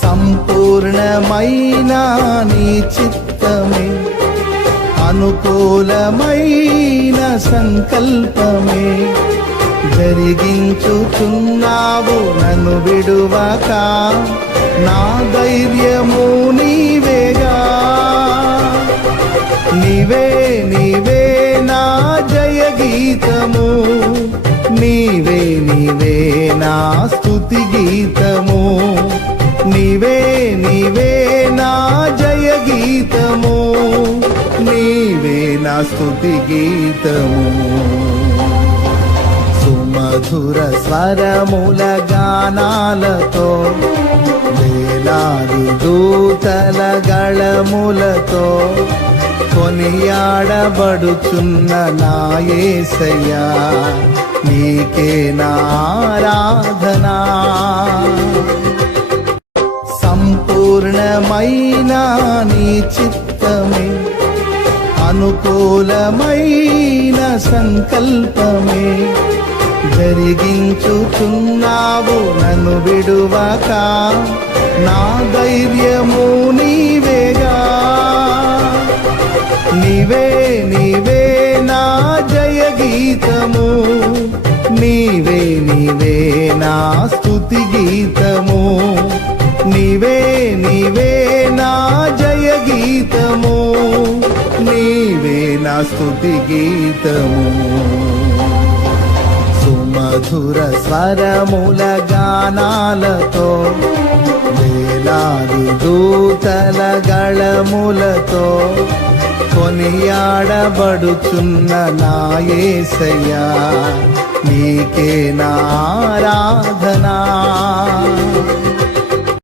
సంపూర్ణమైన నీ చిత్తమే, అనుకూలమైన సంకల్పమే జరిగించుచున్నావు నన్ను విడువక. నా ధైర్యము నీవేగా, నీవే నీవే నా జయ గీతము, నీవే నీవే నా స్తుతి గీతము, నీవే నీవే నా జయ గీతము, నీవే నా స్తుతి గీతము. సుమధుర స్వరముల గానాలతో, వేలాది దూతల గళములతో కొనియాడబడుచున్న నా యేసయ్యా, నీకే నా ఆరాధనా. సంపూర్ణమైన నీ చిత్తమే, అనుకూలమైన సంకల్పమే జరిగించుచున్నావు నన్ను విడువక. నా ధైర్యము నీవేగా, నీవే నీవే నా జయ గీతము, నీవే నీవే నా స్తుతి గీతము, నీవే నీవే నా జయ గీతము, నీవే నా స్తుతి గీతము. సుమధుర స్వరముల గానాలతో, వేలాది దూతల గళములతో కొనియాడబడుచున్న నా యేసయ్యా, నీకే నా ఆరాధనా.